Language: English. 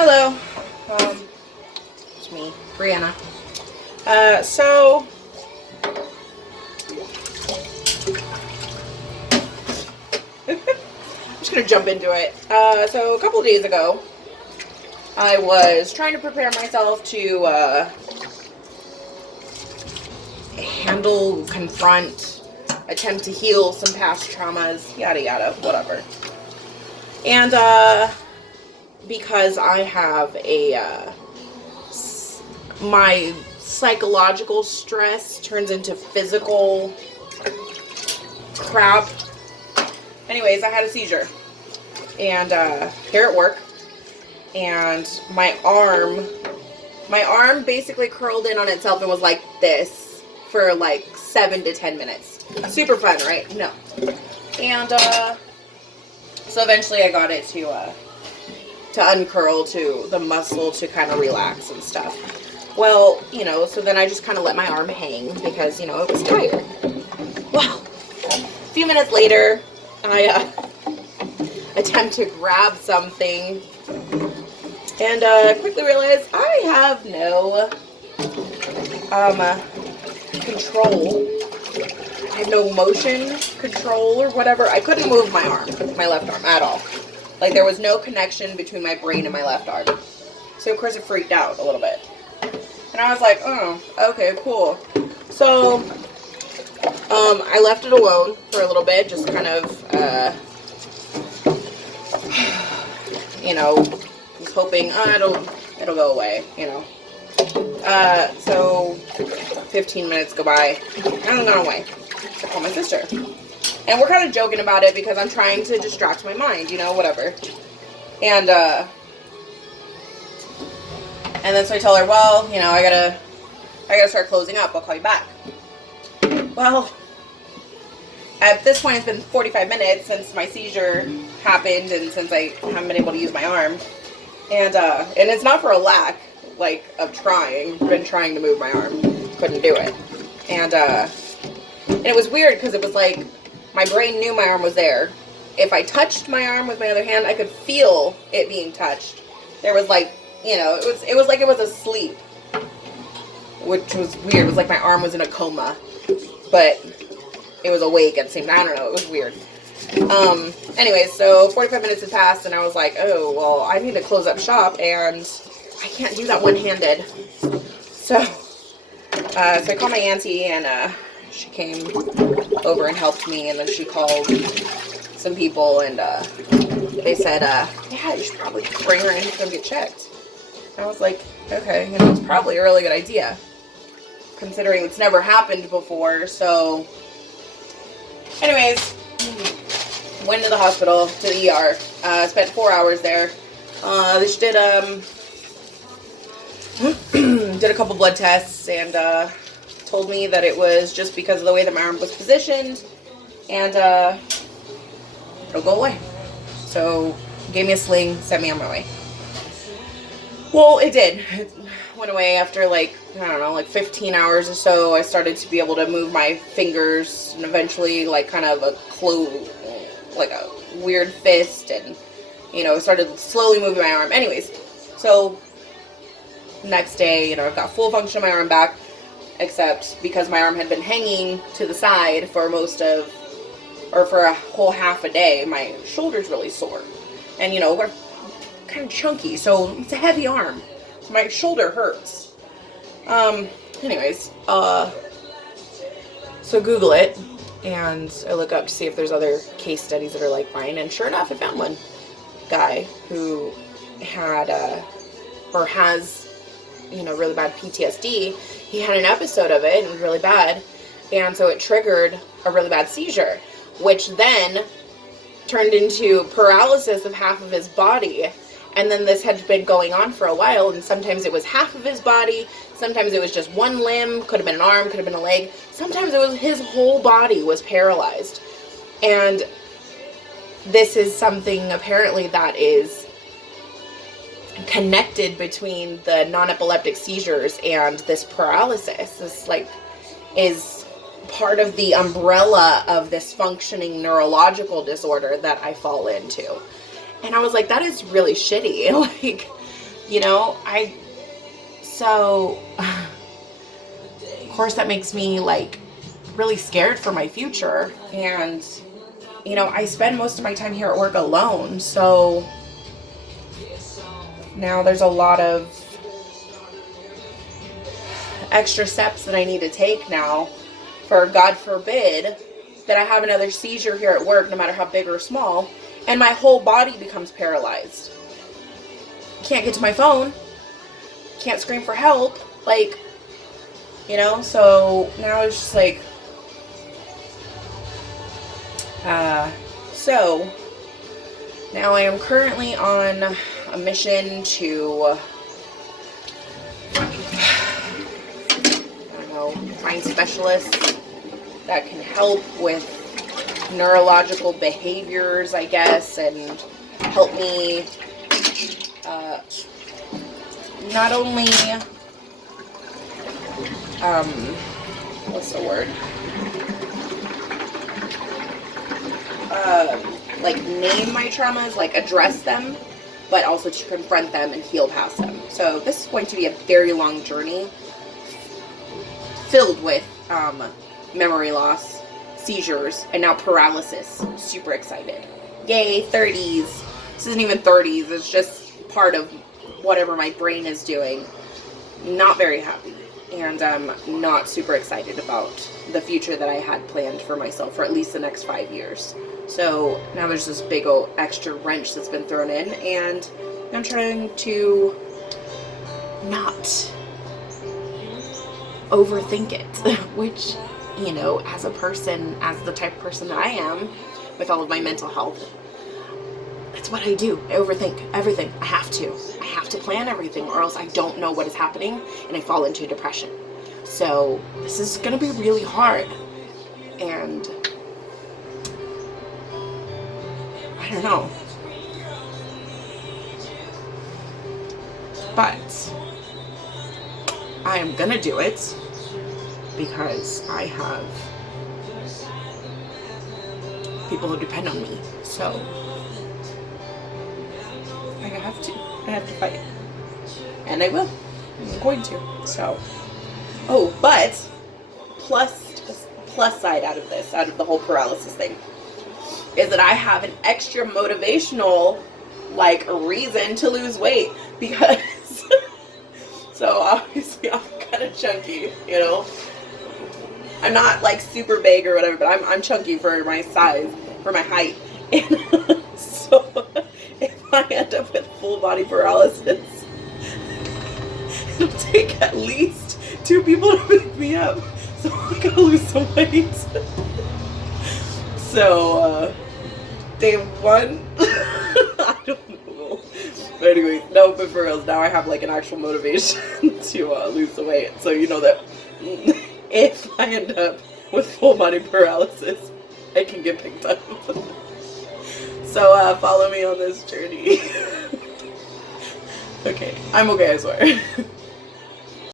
Hello, it's me, Brianna. So I'm just gonna jump into it. So a couple days ago, I was trying to prepare myself to handle, confront, attempt to heal some past traumas, yada yada, whatever. And because I have my psychological stress turns into physical crap. Anyways, I had a seizure, and here at work, and my arm basically curled in on itself and was like this for like 7 to 10 minutes. Super fun, right? No. And so eventually I got it to uncurl, to the muscle to kind of relax and stuff. Well, so then I just kind of let my arm hang because, it was tired. Well, a few minutes later, I attempt to grab something and quickly realized I have no control. I had no motion control or whatever. I couldn't move my arm, my left arm, at all. Like, there was no connection between my brain and my left arm. So, of course, it freaked out a little bit. And I was like, oh, okay, cool. So, I left it alone for a little bit, just kind of, was hoping, it'll go away, So, 15 minutes go by, and it hasn't gone away. I call my sister. And we're kind of joking about it because I'm trying to distract my mind, whatever. And then so I tell her, well, I gotta start closing up. I'll call you back. Well, at this point, it's been 45 minutes since my seizure happened and since I haven't been able to use my arm. And it's not for a lack, of trying. I've been trying to move my arm. Couldn't do it. And it was weird because it was like, my brain knew my arm was there. If I touched my arm with my other hand, I could feel it being touched. There was it was like it was asleep, which was weird. It was like my arm was in a coma, but it was awake at the same time. I don't know. It was weird. Anyways, so 45 minutes had passed, and I was like, oh, well, I need to close up shop, and I can't do that one-handed. So I called my auntie, and she came over and helped me, and then she called some people, and they said, yeah, you should probably bring her in to come get checked. And I was like, okay, it's probably a really good idea, considering it's never happened before. So anyways, went to the hospital, to the ER, spent 4 hours there. They just did a couple blood tests, and told me that it was just because of the way that my arm was positioned, and it'll go away. So gave me a sling, sent me on my way. Well, it did. It went away after 15 hours or so. I started to be able to move my fingers, and eventually kind of a weird fist, and started slowly moving my arm. Anyways, so next day, I've got full function of my arm back, except because my arm had been hanging to the side for for a whole half a day, my shoulder's really sore. And, we're kind of chunky, so it's a heavy arm. So my shoulder hurts. Anyways, so Google it, and I look up to see if there's other case studies that are like mine, and sure enough, I found one guy who had, or has, really bad PTSD. He had an episode of it, and it was really bad, and so it triggered a really bad seizure, which then turned into paralysis of half of his body. And then this had been going on for a while, and sometimes it was half of his body, sometimes it was just one limb, could have been an arm, could have been a leg, sometimes it was his whole body was paralyzed. And this is something apparently that is connected between the non-epileptic seizures and this paralysis. This is part of the umbrella of this functioning neurological disorder that I fall into. And I was like, that is really shitty. You know, so, of course that makes me like really scared for my future. And, you know, I spend most of my time here at work alone. So now there's a lot of extra steps that I need to take now for, God forbid, that I have another seizure here at work, no matter how big or small, and my whole body becomes paralyzed. Can't get to my phone. Can't scream for help. Like, you know, so now it's just like, so now I am currently on a mission to, find specialists that can help with neurological behaviors, I guess, and help me not only what's the word, like name my traumas, like address them, but also to confront them and heal past them. So this is going to be a very long journey filled with memory loss, seizures, and now paralysis. Super excited. Yay, 30s. This isn't even 30s. It's just part of whatever my brain is doing. Not very happy. And I'm not super excited about the future that I had planned for myself for at least the next 5 years. So now there's this big old extra wrench that's been thrown in, and I'm trying to not overthink it, which, you know, as a person, as the type of person that I am, with all of my mental health, that's what I do. I overthink everything. I have to plan everything, or else I don't know what is happening and I fall into depression. So this is gonna be really hard, and I don't know, but I am gonna do it because I have people who depend on me. So I have to fight, and I will. I'm going to. So, oh, but plus side out of this, out of the whole paralysis thing, is that I have an extra motivational, like, reason to lose weight, because so obviously I'm kind of chunky, you know. I'm not like super big or whatever, but I'm chunky for my size, for my height. And so if I end up with full body paralysis, it'll take at least 2 people to pick me up. So I gotta lose some weight. So day 1, I don't know. But anyway, no, but for reals, now I have like an actual motivation to lose the weight. So you know that if I end up with full body paralysis, I can get picked up. So follow me on this journey. Okay, I'm okay, I swear.